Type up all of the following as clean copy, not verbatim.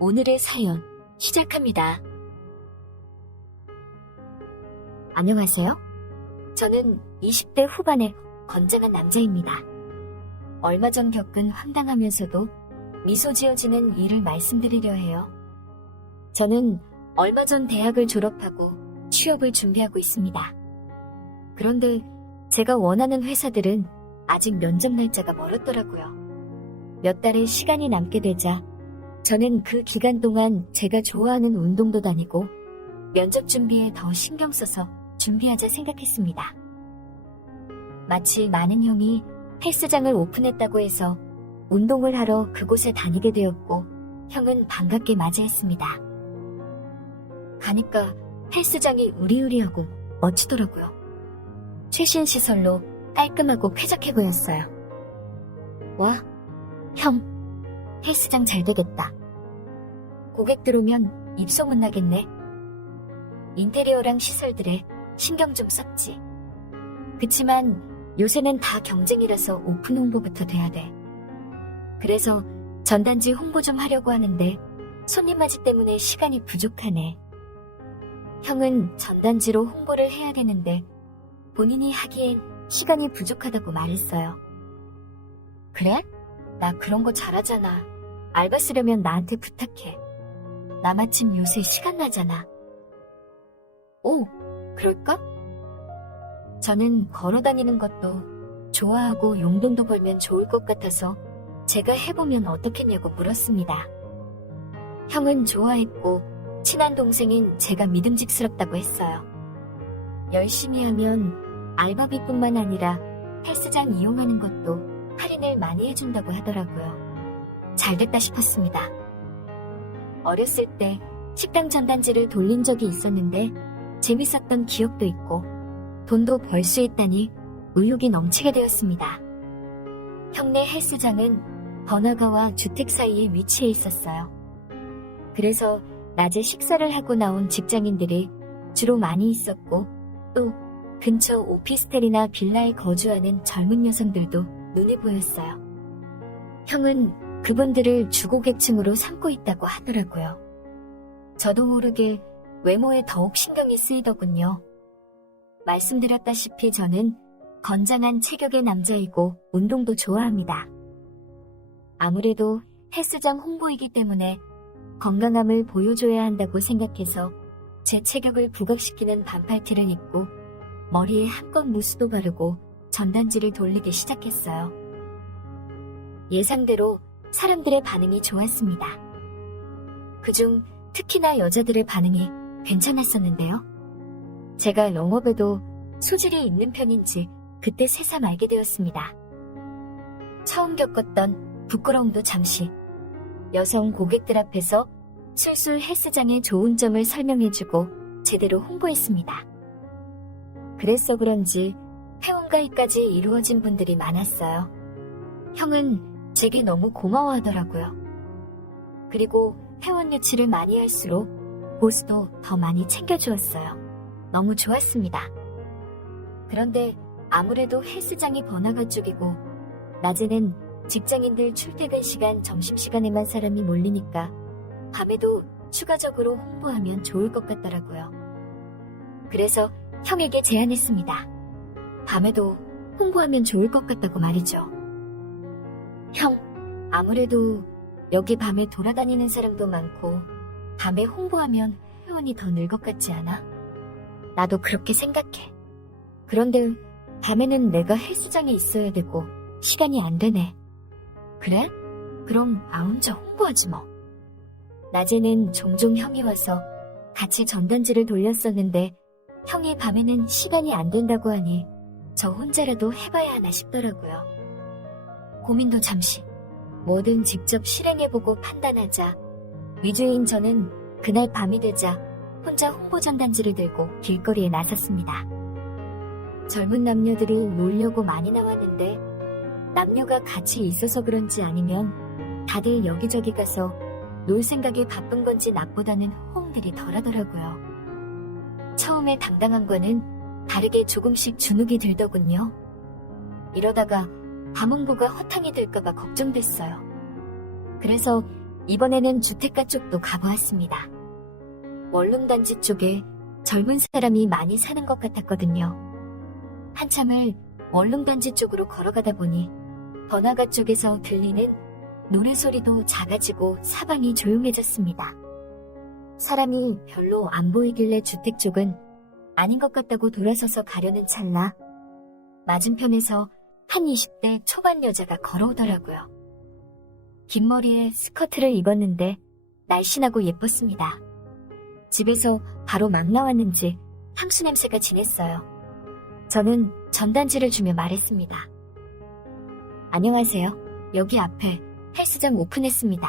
오늘의 사연 시작합니다. 안녕하세요. 저는 20대 후반의 건장한 남자입니다. 얼마 전 겪은 황당하면서도 미소 지어지는 일을 말씀드리려 해요. 저는 얼마 전 대학을 졸업하고 취업을 준비하고 있습니다. 그런데 제가 원하는 회사들은 아직 면접 날짜가 멀었더라고요. 몇 달의 시간이 남게 되자 저는 그 기간 동안 제가 좋아하는 운동도 다니고 면접 준비에 더 신경 써서 준비하자 생각했습니다. 마치 많은 형이 헬스장을 오픈했다고 해서 운동을 하러 그곳에 다니게 되었고 형은 반갑게 맞이했습니다. 가니까 헬스장이 으리으리하고 멋지더라고요. 최신 시설로 깔끔하고 쾌적해 보였어요. 와, 형, 헬스장 잘 되겠다. 고객들 오면 입소문 나겠네. 인테리어랑 시설들에 신경 좀 썼지. 그치만 요새는 다 경쟁이라서 오픈 홍보부터 돼야 돼. 그래서 전단지 홍보 좀 하려고 하는데 손님 맞이 때문에 시간이 부족하네. 형은 전단지로 홍보를 해야 되는데 본인이 하기엔 시간이 부족하다고 말했어요. 그래? 나 그런 거 잘하잖아. 알바 쓰려면 나한테 부탁해. 나 마침 요새 시간 나잖아. 오, 그럴까? 저는 걸어다니는 것도 좋아하고 용돈도 벌면 좋을 것 같아서 제가 해보면 어떻겠냐고 물었습니다. 형은 좋아했고 친한 동생인 제가 믿음직스럽다고 했어요. 열심히 하면 알바비뿐만 아니라 헬스장 이용하는 것도 할인을 많이 해준다고 하더라고요. 잘됐다 싶었습니다. 어렸을 때 식당 전단지를 돌린 적이 있었는데 재밌었던 기억도 있고 돈도 벌 수 있다니 의욕이 넘치게 되었습니다. 형네 헬스장은 번화가와 주택 사이에 위치해 있었어요. 그래서 낮에 식사를 하고 나온 직장인들이 주로 많이 있었고 또 근처 오피스텔이나 빌라에 거주하는 젊은 여성들도 눈에 보였어요. 형은 그분들을 주고객층으로 삼고 있다고 하더라고요. 저도 모르게 외모에 더욱 신경이 쓰이더군요. 말씀드렸다시피 저는 건장한 체격의 남자이고 운동도 좋아합니다. 아무래도 헬스장 홍보이기 때문에 건강함을 보여줘야 한다고 생각해서 제 체격을 부각시키는 반팔티를 입고 머리에 한껏 무스도 바르고 전단지를 돌리기 시작했어요. 예상대로 사람들의 반응이 좋았습니다. 그중 특히나 여자들의 반응이 괜찮았었는데요. 제가 영업에도 소질이 있는 편인지 그때 새삼 알게 되었습니다. 처음 겪었던 부끄러움도 잠시 여성 고객들 앞에서 술술 헬스장의 좋은 점을 설명해주고 제대로 홍보했습니다. 그래서 그런지 회원가입까지 이루어진 분들이 많았어요. 형은 제게 너무 고마워하더라고요. 그리고 회원 유치를 많이 할수록 보수도 더 많이 챙겨주었어요. 너무 좋았습니다. 그런데 아무래도 헬스장이 번화가 쪽이고 낮에는 직장인들 출퇴근 시간, 점심시간에만 사람이 몰리니까 밤에도 추가적으로 홍보하면 좋을 것 같더라고요. 그래서 형에게 제안했습니다. 밤에도 홍보하면 좋을 것 같다고 말이죠. 형, 아무래도 여기 밤에 돌아다니는 사람도 많고 밤에 홍보하면 회원이 더 늘 것 같지 않아? 나도 그렇게 생각해. 그런데 밤에는 내가 헬스장에 있어야 되고 시간이 안 되네. 그래? 그럼 나 혼자 홍보하지 뭐. 낮에는 종종 형이 와서 같이 전단지를 돌렸었는데 형이 밤에는 시간이 안 된다고 하니 저 혼자라도 해봐야 하나 싶더라고요. 고민도 잠시 뭐든 직접 실행해보고 판단하자 위주인 저는 그날 밤이 되자 혼자 홍보 전단지를 들고 길거리에 나섰습니다. 젊은 남녀들이 놀려고 많이 나왔는데 남녀가 같이 있어서 그런지 아니면 다들 여기저기 가서 놀 생각에 바쁜 건지 낮보다는 호응들이 덜하더라고요. 처음에 당당한 거는 다르게 조금씩 주눅이 들더군요. 이러다가 밤 홍보가 허탕이 될까봐 걱정됐어요. 그래서 이번에는 주택가 쪽도 가보았습니다. 원룸단지 쪽에 젊은 사람이 많이 사는 것 같았거든요. 한참을 원룸단지 쪽으로 걸어가다 보니 번화가 쪽에서 들리는 노래소리도 작아지고 사방이 조용해졌습니다. 사람이 별로 안 보이길래 주택 쪽은 아닌 것 같다고 돌아서서 가려는 찰나 맞은편에서 한 20대 초반 여자가 걸어오더라고요. 긴 머리에 스커트를 입었는데 날씬하고 예뻤습니다. 집에서 바로 막 나왔는지 향수 냄새가 진했어요. 저는 전단지를 주며 말했습니다. 안녕하세요. 여기 앞에 헬스장 오픈했습니다.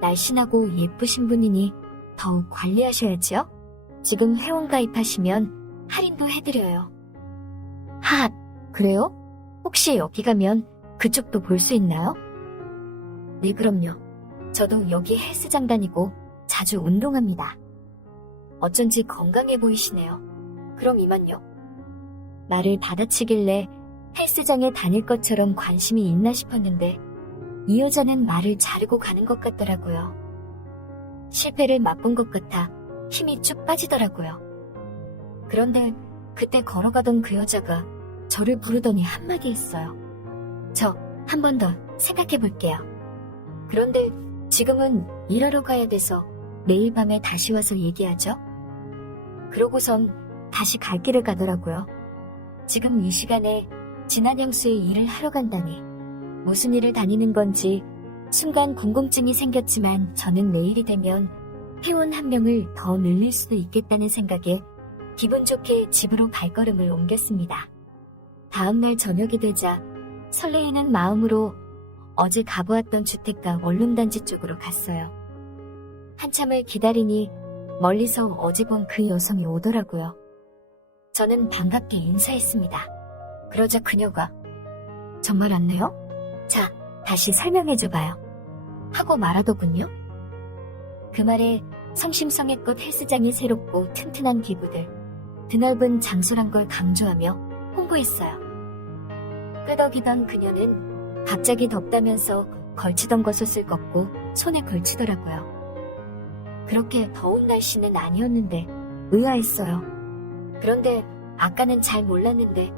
날씬하고 예쁘신 분이니 더욱 관리하셔야죠. 지금 회원 가입하시면 할인도 해드려요. 하, 그래요? 혹시 여기 가면 그쪽도 볼 수 있나요? 네, 그럼요. 저도 여기 헬스장 다니고 자주 운동합니다. 어쩐지 건강해 보이시네요. 그럼 이만요. 말을 받아치길래 헬스장에 다닐 것처럼 관심이 있나 싶었는데 이 여자는 말을 자르고 가는 것 같더라고요. 실패를 맛본 것 같아 힘이 쭉 빠지더라고요. 그런데 그때 걸어가던 그 여자가 저를 부르더니 한마디 했어요. 저 한 번 더 생각해 볼게요. 그런데 지금은 일하러 가야 돼서 내일 밤에 다시 와서 얘기하죠. 그러고선 다시 갈 길을 가더라고요. 지금 이 시간에 진한 향수에 일을 하러 간다니 무슨 일을 다니는 건지 순간 궁금증이 생겼지만 저는 내일이 되면 회원 한 명을 더 늘릴 수도 있겠다는 생각에 기분 좋게 집으로 발걸음을 옮겼습니다. 다음날 저녁이 되자 설레이는 마음으로 어제 가보았던 주택가 원룸단지 쪽으로 갔어요. 한참을 기다리니 멀리서 어제 본 그 여성이 오더라고요. 저는 반갑게 인사했습니다. 그러자 그녀가 정말 왔네요? 자, 다시 설명해줘봐요. 하고 말하더군요. 그 말에 성심성의껏 헬스장이 새롭고 튼튼한 기구들, 드넓은 장소란 걸 강조하며 홍보했어요. 끄덕이던 그녀는 갑자기 덥다면서 걸치던 것옷을 걷고 손에 걸치더라고요. 그렇게 더운 날씨는 아니었는데 의아했어요. 그런데 아까는 잘 몰랐는데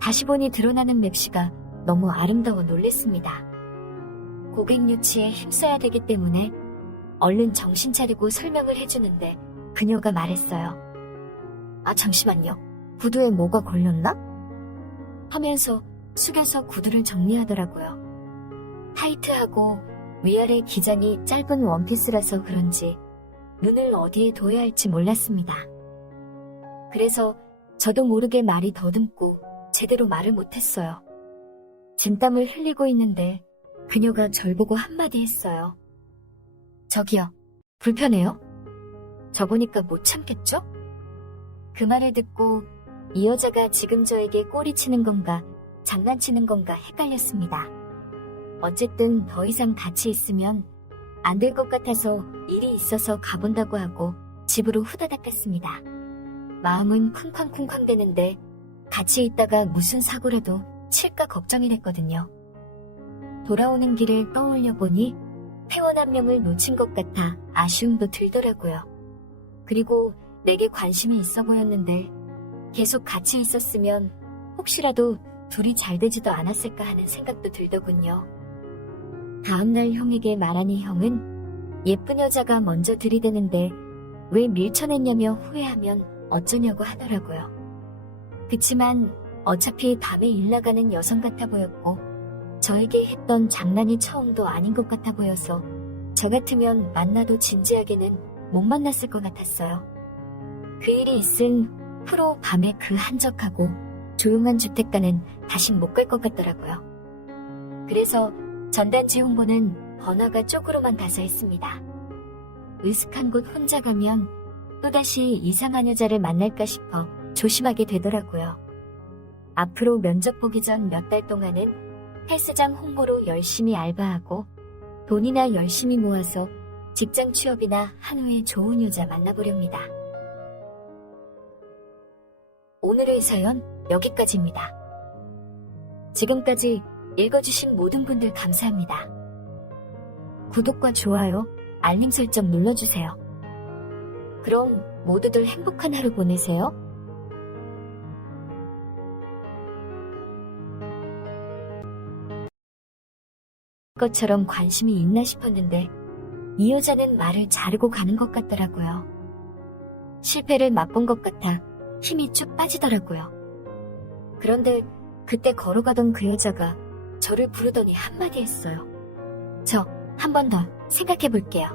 다시 보니 드러나는 맵시가 너무 아름다워 놀랬습니다. 고객 유치에 힘써야 되기 때문에 얼른 정신 차리고 설명을 해주는데 그녀가 말했어요. 아, 잠시만요. 구두에 뭐가 걸렸나? 하면서 숙여서 구두를 정리하더라고요. 타이트하고 위아래 기장이 짧은 원피스라서 그런지 눈을 어디에 둬야 할지 몰랐습니다. 그래서 저도 모르게 말이 더듬고 제대로 말을 못했어요. 진땀을 흘리고 있는데 그녀가 절 보고 한마디 했어요. 저기요, 불편해요? 저 보니까 못 참겠죠? 그 말을 듣고 이 여자가 지금 저에게 꼬리치는 건가 장난치는 건가 헷갈렸습니다. 어쨌든 더 이상 같이 있으면 안 될 것 같아서 일이 있어서 가본다고 하고 집으로 후다닥 갔습니다. 마음은 쿵쾅쿵쾅 되는데 같이 있다가 무슨 사고라도 칠까 걱정이 됐거든요. 돌아오는 길을 떠올려 보니 회원 한 명을 놓친 것 같아 아쉬움도 들더라고요. 그리고 내게 관심이 있어 보였는데 계속 같이 있었으면 혹시라도 둘이 잘 되지도 않았을까 하는 생각도 들더군요. 다음날 형에게 말하니 형은 예쁜 여자가 먼저 들이대는데 왜 밀쳐냈냐며 후회하면 어쩌냐고 하더라고요. 그치만 어차피 밤에 일 나가는 여성 같아 보였고 저에게 했던 장난이 처음도 아닌 것 같아 보여서 저 같으면 만나도 진지하게는 못 만났을 것 같았어요. 그 일이 있은 후로 밤에 그 한적하고 조용한 주택가는 다신 못 갈 것 같더라고요. 그래서 전단지 홍보는 번화가 쪽으로만 가서 했습니다. 으슥한 곳 혼자 가면 또다시 이상한 여자를 만날까 싶어 조심하게 되더라고요. 앞으로 면접 보기 전 몇 달 동안은 헬스장 홍보로 열심히 알바하고 돈이나 열심히 모아서 직장 취업이나 한 후에 좋은 여자 만나보렵니다. 오늘의 사연 여기까지입니다. 지금까지 읽어주신 모든 분들 감사합니다. 구독과 좋아요, 알림 설정 눌러주세요. 그럼 모두들 행복한 하루 보내세요. 것처럼 관심이 있나 싶었는데 이 여자는 말을 자르고 가는 것 같더라고요. 실패를 맛본 것 같아 힘이 쭉 빠지더라고요. 그런데 그때 걸어가던 그 여자가 저를 부르더니 한마디 했어요. 저 한 번 더 생각해 볼게요.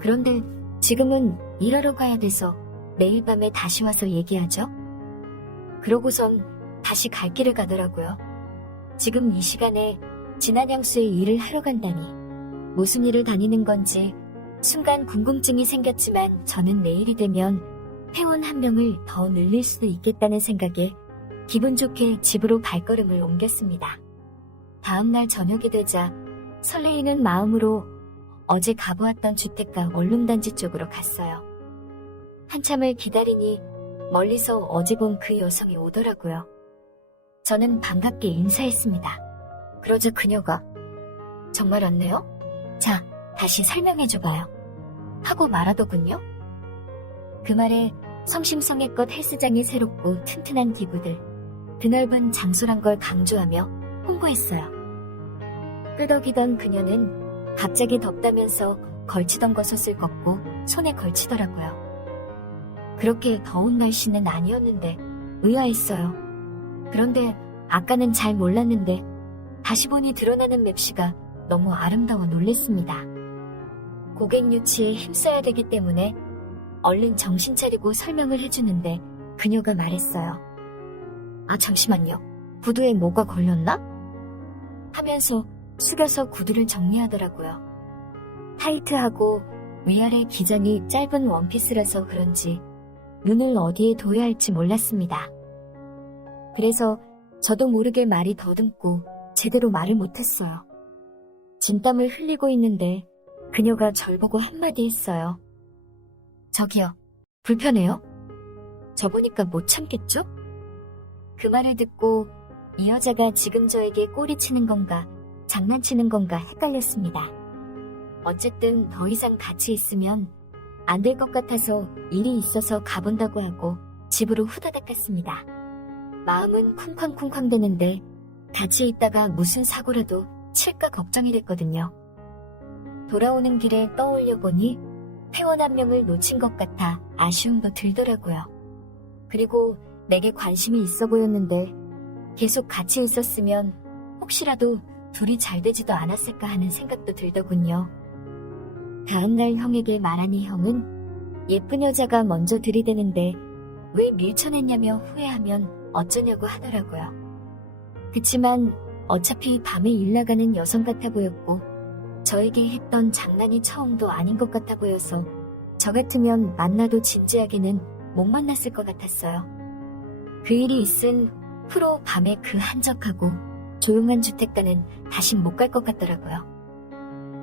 그런데 지금은 일하러 가야 돼서 내일 밤에 다시 와서 얘기하죠. 그러고선 다시 갈 길을 가더라고요. 지금 이 시간에 진한 향수의 일을 하러 간다니 무슨 일을 다니는 건지 순간 궁금증이 생겼지만 저는 내일이 되면 회원 한 명을 더 늘릴 수도 있겠다는 생각에 기분 좋게 집으로 발걸음을 옮겼습니다. 다음날 저녁이 되자 설레이는 마음으로 어제 가보았던 주택가 원룸단지 쪽으로 갔어요. 한참을 기다리니 멀리서 어제 본 그 여성이 오더라고요. 저는 반갑게 인사했습니다. 그러자 그녀가 정말 왔네요? 자, 다시 설명해줘봐요. 하고 말하더군요. 그 말에 성심성의껏 헬스장이 새롭고 튼튼한 기구들, 드넓은 장소란 걸 강조하며 홍보했어요. 끄덕이던 그녀는 갑자기 덥다면서 걸치던 겉옷을 걷고 손에 걸치더라고요. 그렇게 더운 날씨는 아니었는데 의아했어요. 그런데 아까는 잘 몰랐는데 다시 보니 드러나는 맵시가 너무 아름다워 놀랬습니다. 고객 유치에 힘써야 되기 때문에 얼른 정신 차리고 설명을 해주는데 그녀가 말했어요. 아, 잠시만요. 구두에 뭐가 걸렸나? 하면서 숙여서 구두를 정리하더라고요. 타이트하고 위아래 기장이 짧은 원피스라서 그런지 눈을 어디에 둬야 할지 몰랐습니다. 그래서 저도 모르게 말이 더듬고 제대로 말을 못했어요. 진땀을 흘리고 있는데 그녀가 절 보고 한마디 했어요. 저기요, 불편해요? 저 보니까 못 참겠죠? 그 말을 듣고 이 여자가 지금 저에게 꼬리치는 건가 장난치는 건가 헷갈렸습니다. 어쨌든 더 이상 같이 있으면 안 될 것 같아서 일이 있어서 가본다고 하고 집으로 후다닥 갔습니다. 마음은 쿵쾅쿵쾅 되는데 같이 있다가 무슨 사고라도 칠까 걱정이 됐거든요. 돌아오는 길에 떠올려 보니 회원 한 명을 놓친 것 같아 아쉬움도 들더라고요. 그리고 내게 관심이 있어 보였는데 계속 같이 있었으면 혹시라도 둘이 잘 되지도 않았을까 하는 생각도 들더군요. 다음날 형에게 말하니 형은 예쁜 여자가 먼저 들이대는데 왜 밀쳐냈냐며 후회하면 어쩌냐고 하더라고요. 그치만 어차피 밤에 일 나가는 여성 같아 보였고 저에게 했던 장난이 처음도 아닌 것 같아 보여서 저 같으면 만나도 진지하게는 못 만났을 것 같았어요. 그 일이 있은 후로 밤에 그 한적하고 조용한 주택가는 다신 못 갈 것 같더라고요.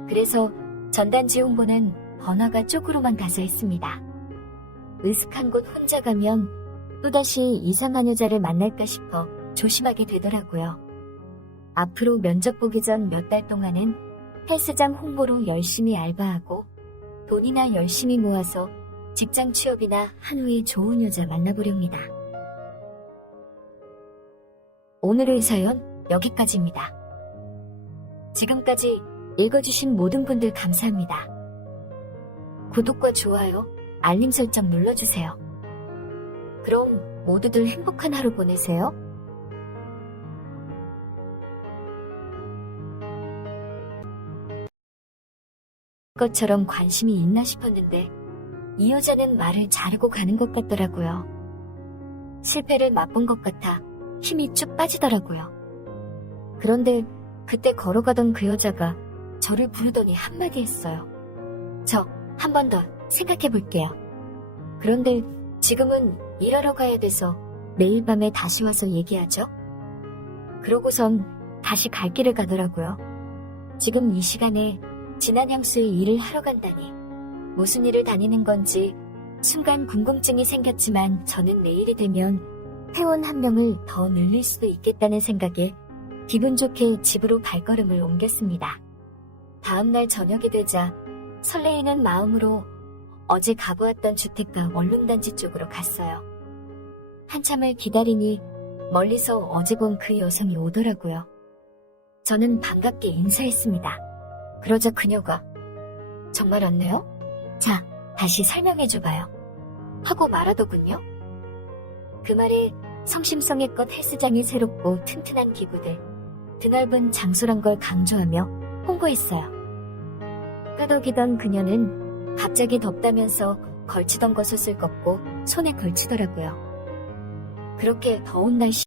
그래서 전단지 홍보는 번화가 쪽으로만 가서 했습니다. 으슥한 곳 혼자 가면 또다시 이상한 여자를 만날까 싶어 조심하게 되더라고요. 앞으로 면접 보기 전 몇 달 동안은 헬스장 홍보로 열심히 알바하고 돈이나 열심히 모아서 직장 취업이나 한 후에 좋은 여자 만나보렵니다. 오늘의 사연 여기까지입니다. 지금까지 읽어주신 모든 분들 감사합니다. 구독과 좋아요, 알림 설정 눌러주세요. 그럼 모두들 행복한 하루 보내세요. 것처럼 관심이 있나 싶었는데 이 여자는 말을 자르고 가는 것 같더라고요. 실패를 맛본 것 같아 힘이 쭉 빠지더라고요. 그런데 그때 걸어가던 그 여자가 저를 부르더니 한마디 했어요. 저 한 번 더 생각해 볼게요. 그런데 지금은 일하러 가야 돼서 내일 밤에 다시 와서 얘기하죠. 그러고선 다시 갈 길을 가더라고요. 지금 이 시간에 진한 향수의 일을 하러 간다니 무슨 일을 다니는 건지 순간 궁금증이 생겼지만 저는 내일이 되면 회원 한 명을 더 늘릴 수도 있겠다는 생각에 기분 좋게 집으로 발걸음을 옮겼습니다. 다음날 저녁이 되자 설레이는 마음으로 어제 가보았던 주택가 원룸단지 쪽으로 갔어요. 한참을 기다리니 멀리서 어제 본 그 여성이 오더라고요. 저는 반갑게 인사했습니다. 그러자 그녀가 정말 왔네요? 자, 다시 설명해줘봐요. 하고 말하더군요. 그 말이 성심성의껏 헬스장이 새롭고 튼튼한 기구들, 드넓은 장소란 걸 강조하며 홍보했어요. 끄덕이던 그녀는 갑자기 덥다면서 걸치던 겉옷을 걷고 손에 걸치더라고요. 그렇게 더운 날씨